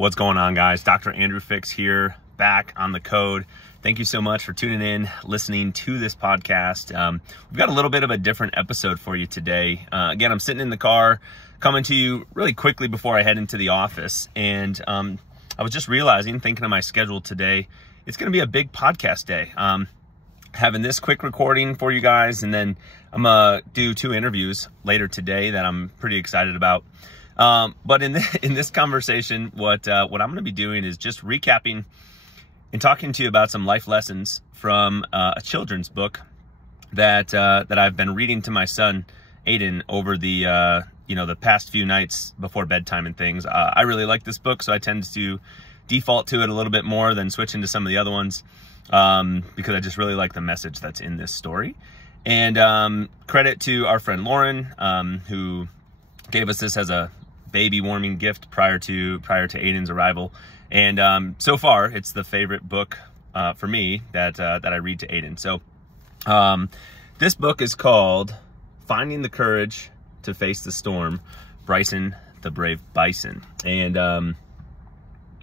What's going on, guys? Dr. Andrew Fix here, back on the code. Thank you so much for tuning in, listening to this podcast. We've got a little bit of a different episode for you today. Again, I'm sitting in the car, coming to you really quickly before I head into the office. And I was just realizing, thinking of my schedule today, it's going to be a big podcast day. Having this quick recording for you guys, and then I'm going to do 2 interviews later today that I'm pretty excited about. But in this conversation, what I'm going to be doing is just recapping and talking to you about some life lessons from a children's book that I've been reading to my son Aiden over the the past few nights before bedtime and things. I really like this book, so I tend to default to it a little bit more than switching to some of the other ones because I just really like the message that's in this story. And credit to our friend Lauren, who gave us this as a baby warming gift prior to Aiden's arrival. And so far, it's the favorite book for me that I read to Aiden. So this book is called Finding the Courage to Face the Storm, Bryson the Brave Bison. And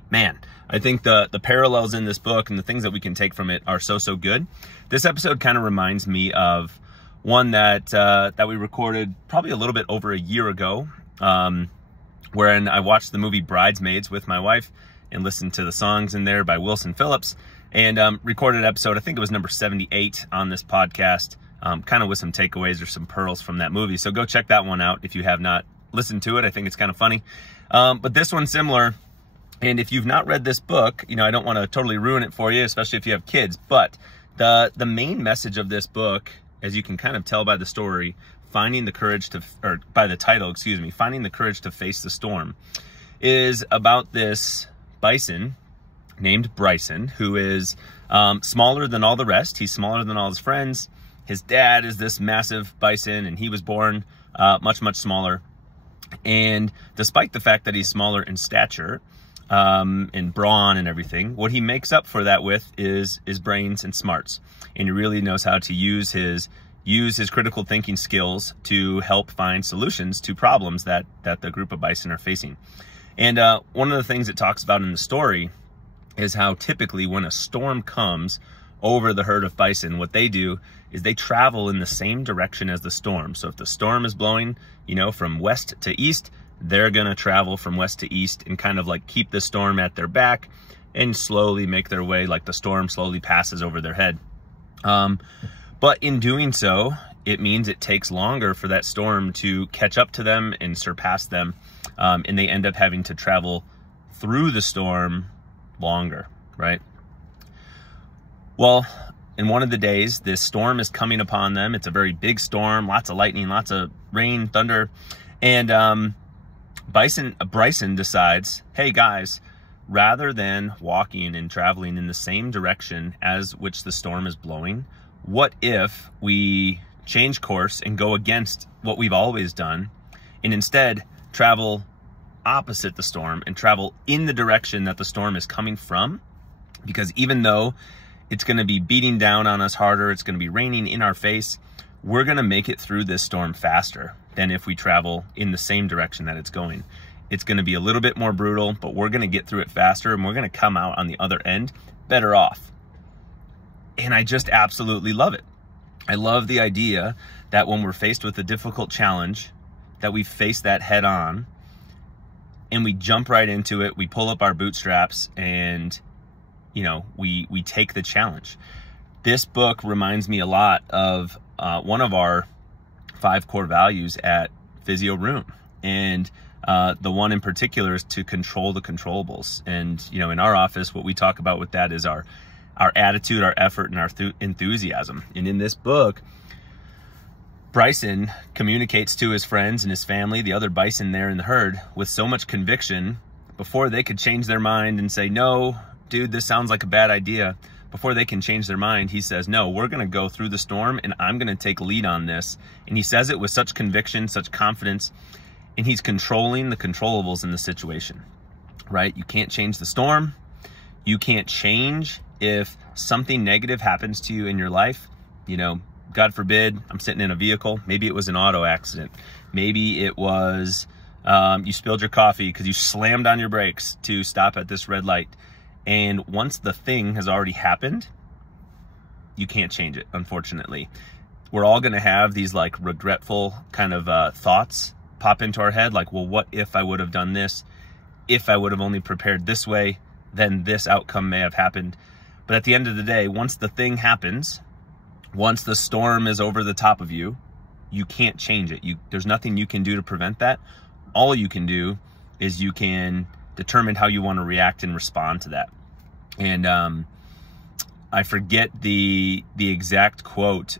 man, I think the parallels in this book and the things that we can take from it are so good. This episode kind of reminds me of one that we recorded probably a little bit over a year ago, wherein I watched the movie Bridesmaids with my wife and listened to the songs in there by Wilson Phillips, and recorded an episode, I think it was number 78 on this podcast, kind of with some takeaways or some pearls from that movie. So go check that one out if you have not listened to it. I think it's kind of funny. But this one's similar. And if you've not read this book, I don't want to totally ruin it for you, especially if you have kids. But the main message of this book, as you can kind of tell by the story, Finding the Courage to, or by the title, excuse me, Finding the Courage to Face the Storm, is about this bison named Bryson, who is smaller than all the rest. He's smaller than all his friends. His dad is this massive bison, and he was born much smaller. And despite the fact that he's smaller in stature, and brawn and everything, what he makes up for that with is brains and smarts. And he really knows how to use his critical thinking skills to help find solutions to problems that the group of bison are facing. And one of the things it talks about in the story is how typically when a storm comes over the herd of bison, what they do is they travel in the same direction as the storm. So if the storm is blowing, from west to east, they're going to travel from west to east and kind of like keep the storm at their back and slowly make their way, like the storm slowly passes over their head. But in doing so, it means it takes longer for that storm to catch up to them and surpass them. And they end up having to travel through the storm longer, right? Well, in one of the days, this storm is coming upon them. It's a very big storm, lots of lightning, lots of rain, thunder. And Bryson decides, hey guys, rather than walking and traveling in the same direction as which the storm is blowing, what if we change course and go against what we've always done and instead travel opposite the storm and travel in the direction that the storm is coming from? Because even though it's going to be beating down on us harder, it's going to be raining in our face, we're going to make it through this storm faster than if we travel in the same direction that it's going. It's going to be a little bit more brutal, but we're going to get through it faster, and we're going to come out on the other end better off. And I just absolutely love it. I love the idea that when we're faced with a difficult challenge, that we face that head on and we jump right into it. We pull up our bootstraps and, we take the challenge. This book reminds me a lot of one of our 5 core values at Physio Room. And the one in particular is to control the controllables. And, in our office, what we talk about with that is our attitude, our effort, and our enthusiasm. And in this book, Bryson communicates to his friends and his family, the other bison there in the herd, with so much conviction before they could change their mind and say, no, dude, this sounds like a bad idea. Before they can change their mind, he says, no, we're going to go through the storm and I'm going to take lead on this. And he says it with such conviction, such confidence, and he's controlling the controllables in the situation, right? You can't change the storm. You can't change if something negative happens to you in your life. God forbid, I'm sitting in a vehicle. Maybe it was an auto accident. Maybe it was You spilled your coffee because you slammed on your brakes to stop at this red light. And once the thing has already happened, you can't change it, unfortunately. We're all going to have these like regretful kind of thoughts pop into our head. Like, well, what if I would have done this? If I would have only prepared this way, then this outcome may have happened. But at the end of the day, once the thing happens, once the storm is over the top of you, you can't change it. There's nothing you can do to prevent that. All you can do is you can determine how you want to react and respond to that. And I forget the exact quote.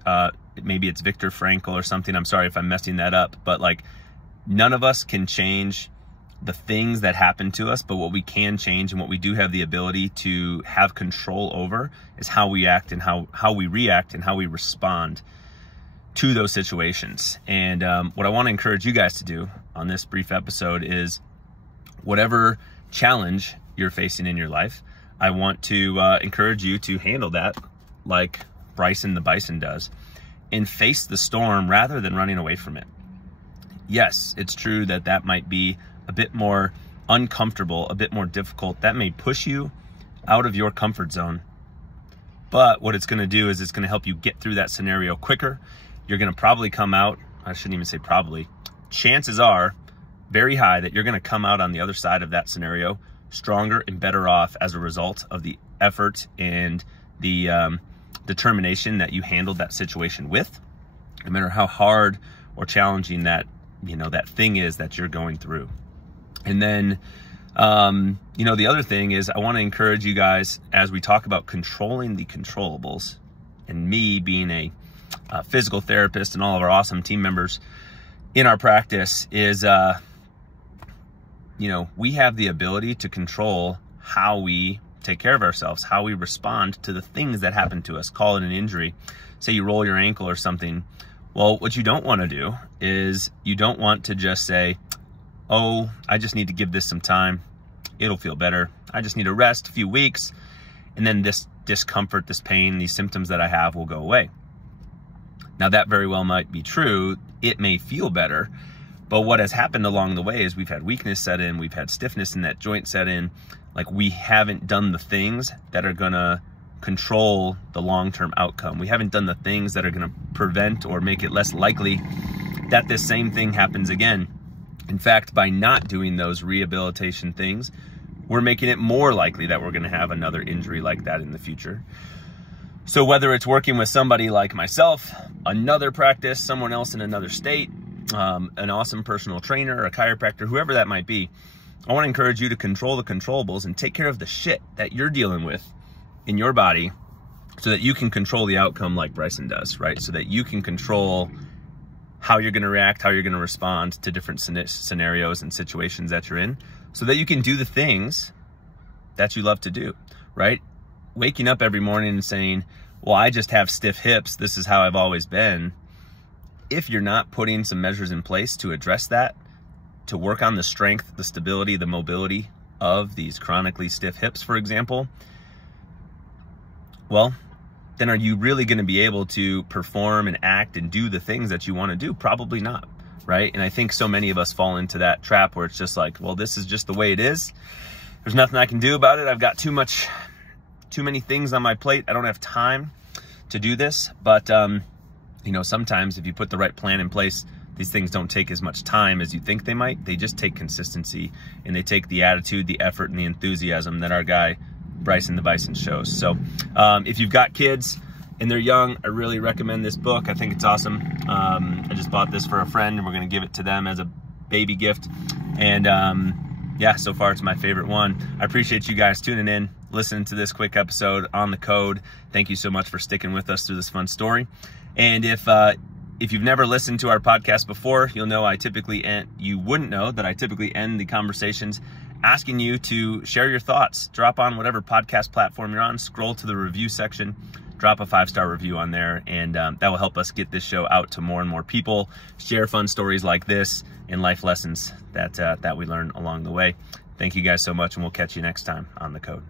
Maybe it's Viktor Frankl or something. I'm sorry if I'm messing that up. But like, none of us can change the things that happen to us, but what we can change and what we do have the ability to have control over is how we act and how we react and how we respond to those situations. And what I want to encourage you guys to do on this brief episode is whatever challenge you're facing in your life, I want to encourage you to handle that like Bryson the Bison does and face the storm rather than running away from it. Yes, it's true that that might be a bit more uncomfortable, a bit more difficult. That may push you out of your comfort zone. But what it's going to do is it's going to help you get through that scenario quicker. You're going to probably come out, I shouldn't even say probably, chances are very high that you're going to come out on the other side of that scenario stronger and better off as a result of the effort and the determination that you handled that situation with, no matter how hard or challenging that, that thing is that you're going through. And then, the other thing is I want to encourage you guys as we talk about controlling the controllables, and me being a physical therapist and all of our awesome team members in our practice is, we have the ability to control how we take care of ourselves, how we respond to the things that happen to us. Call it an injury. Say you roll your ankle or something. Well, what you don't want to do is you don't want to just say, oh, I just need to give this some time. It'll feel better. I just need a rest, a few weeks, and then this discomfort, this pain, these symptoms that I have will go away. Now, that very well might be true. It may feel better, but what has happened along the way is we've had weakness set in, we've had stiffness in that joint set in. Like, we haven't done the things that are gonna control the long-term outcome. We haven't done the things that are gonna prevent or make it less likely that this same thing happens again. In fact, by not doing those rehabilitation things, we're making it more likely that we're gonna have another injury like that in the future. So whether it's working with somebody like myself, another practice, someone else in another state, an awesome personal trainer, a chiropractor, whoever that might be, I want to encourage you to control the controllables and take care of the shit that you're dealing with in your body so that you can control the outcome like Bryson does, right? So that you can control how you're going to react, how you're going to respond to different scenarios and situations that you're in, so that you can do the things that you love to do, right? Waking up every morning and saying, well, I just have stiff hips, this is how I've always been. If you're not putting some measures in place to address that, to work on the strength, the stability, the mobility of these chronically stiff hips, for example, well, then are you really going to be able to perform and act and do the things that you want to do? Probably not, right? And I think so many of us fall into that trap where it's just like, well, this is just the way it is. There's nothing I can do about it. I've got too many things on my plate. I don't have time to do this. But, sometimes if you put the right plan in place, these things don't take as much time as you think they might. They just take consistency, and they take the attitude, the effort, and the enthusiasm that our guy Bryson the Bison shows. So if you've got kids and they're young, I really recommend this book. I think it's awesome. I just bought this for a friend, and we're going to give it to them as a baby gift. And yeah, so far it's my favorite one. I appreciate you guys tuning in, listening to this quick episode on the code. Thank you so much for sticking with us through this fun story. And if you've never listened to our podcast before, you'll know you wouldn't know that I typically end the conversations asking you to share your thoughts. Drop on whatever podcast platform you're on, scroll to the review section, drop a 5-star review on there, and that will help us get this show out to more and more people, share fun stories like this and life lessons that we learn along the way. Thank you guys so much, and we'll catch you next time on The Code.